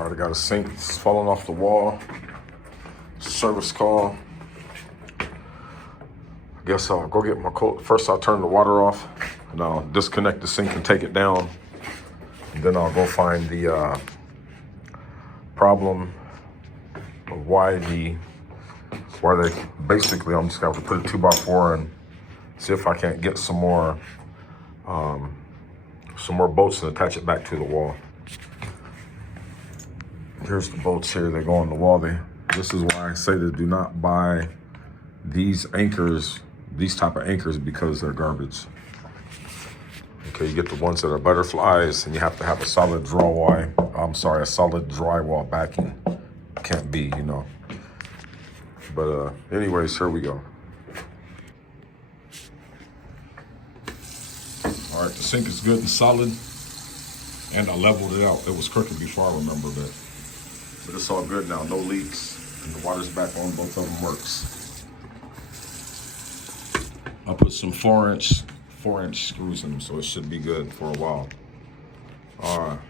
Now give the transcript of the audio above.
All right, I got a sink that's falling off the wall. Service call. I guess I'll go get my coat. First, I'll turn the water off, and I'll disconnect the sink and take it down. And then I'll go find the problem of why they basically. I'm just going to have to put a 2x4 and see if I can't get some more bolts and attach it back to the wall. Here's the bolts here. They go on the wall. This is why I say to do not buy these anchors, these type of anchors, because they're garbage. Okay, you get the ones that are butterflies, and you have to have a solid drywall backing. Can't be, you know. But anyways, here we go. All right, the sink is good and solid, and I leveled it out. It was crooked before, I remember, but it's all good now. No leaks, and the water's back on. Both of them works. I put some 4-inch screws in them, so it should be good for a while. All right.